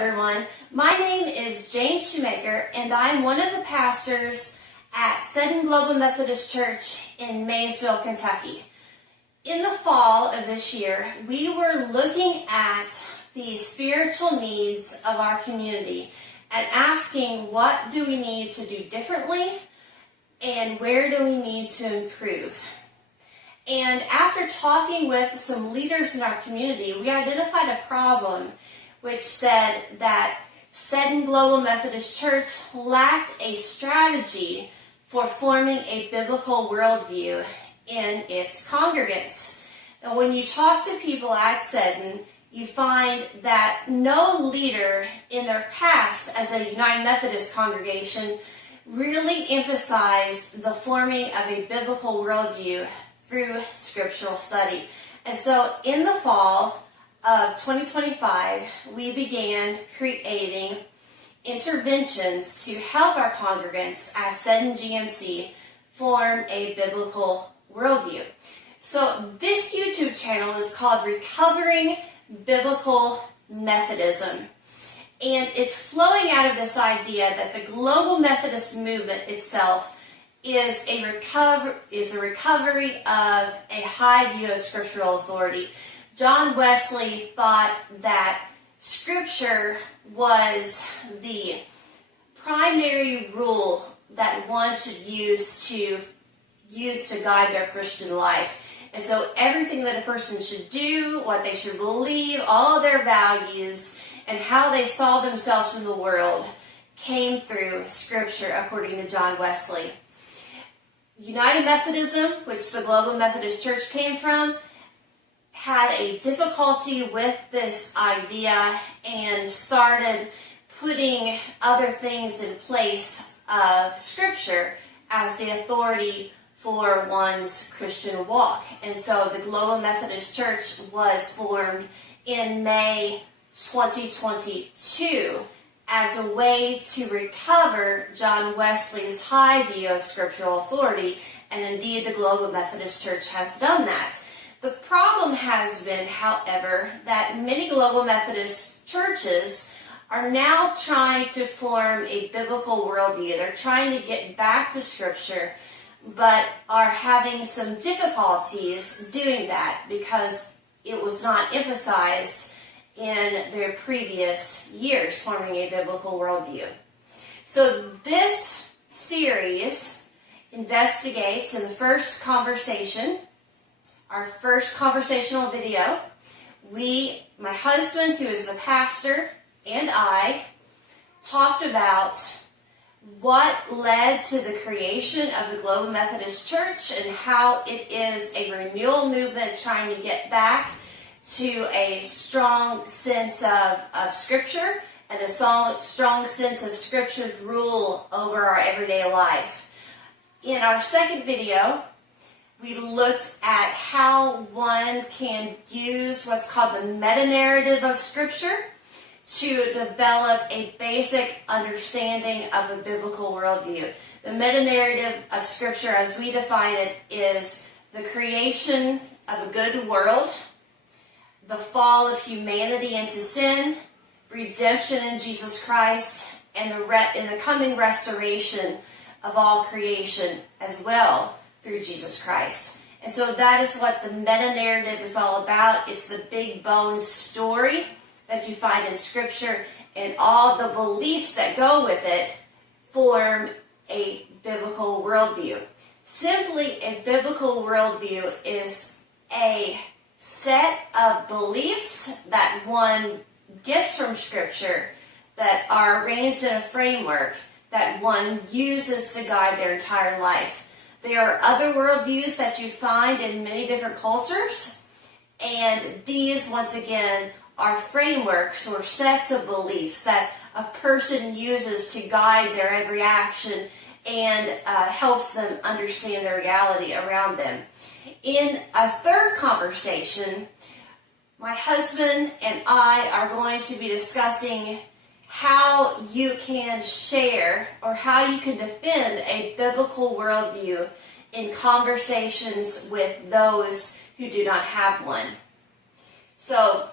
everyone. My name is Jane Shoemaker, and I'm one of the pastors at Seddon Global Methodist Church in Maysville, Kentucky. In the fall of this year, we were looking at the spiritual needs of our community and asking what do we need to do differently and where do we need to improve. And after talking with some leaders in our community, we identified a problem which said that Seddon Global Methodist Church lacked a strategy for forming a biblical worldview in its congregants. And when you talk to people at Seddon, you find that no leader in their past as a United Methodist congregation really emphasized the forming of a biblical worldview through scriptural study. And so in the fall of 2025, we began creating interventions to help our congregants at Seddon GMC form a biblical worldview. So this YouTube channel is called Recovering Biblical Methodism. And it's flowing out of this idea that the global Methodist movement itself is a recovery of a high view of scriptural authority. John Wesley thought that Scripture was the primary rule that one should use to guide their Christian life. And so everything that a person should do, what they should believe, all their values, and how they saw themselves in the world came through Scripture, according to John Wesley. United Methodism, which the Global Methodist Church came from, had a difficulty with this idea and started putting other things in place of Scripture as the authority for one's Christian walk. And so the Global Methodist Church was formed in May 2022 as a way to recover John Wesley's high view of scriptural authority, and indeed the Global Methodist Church has done that. The problem has been, however, that many Global Methodist churches are now trying to form a biblical worldview. They're trying to get back to Scripture, but are having some difficulties doing that because it was not emphasized in their previous years, forming a biblical worldview. So this series investigates in the first conversation, our first conversational video, my husband, who is the pastor, and I talked about what led to the creation of the Global Methodist Church and how it is a renewal movement trying to get back to a strong sense of Scripture and a strong sense of Scripture's rule over our everyday life. In our second video, we looked at how one can use what's called the meta-narrative of Scripture to develop a basic understanding of a biblical worldview. The meta-narrative of Scripture, as we define it, is the creation of a good world, the fall of humanity into sin, redemption in Jesus Christ, and the coming restoration of all creation as well through Jesus Christ. And so that is what the meta-narrative is all about. It's the big bone story that you find in Scripture, and all the beliefs that go with it form a biblical worldview. Simply, a biblical worldview is a set of beliefs that one gets from Scripture that are arranged in a framework that one uses to guide their entire life. There are other worldviews that you find in many different cultures, and these, once again, are frameworks or sets of beliefs that a person uses to guide their every action and helps them understand the reality around them. In a third conversation, my husband and I are going to be discussing how you can share or how you can defend a biblical worldview in conversations with those who do not have one. So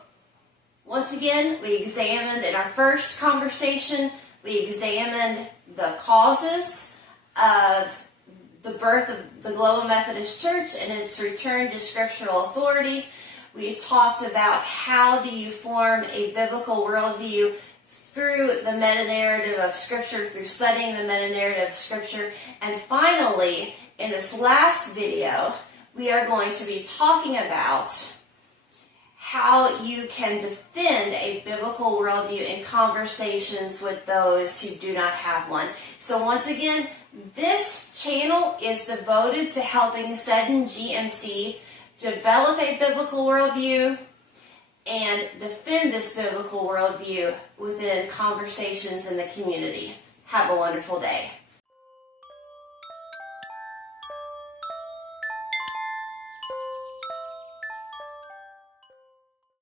Once again, we examined in our first conversation, we examined the causes of the birth of the Global Methodist Church and its return to scriptural authority. We talked about how do you form a biblical worldview through the meta-narrative of Scripture, through studying the meta-narrative of Scripture. And finally, in this last video, we are going to be talking about how you can defend a biblical worldview in conversations with those who do not have one. So once again, this channel is devoted to helping Seddon GMC develop a biblical worldview and defend this biblical worldview within conversations in the community. Have a wonderful day.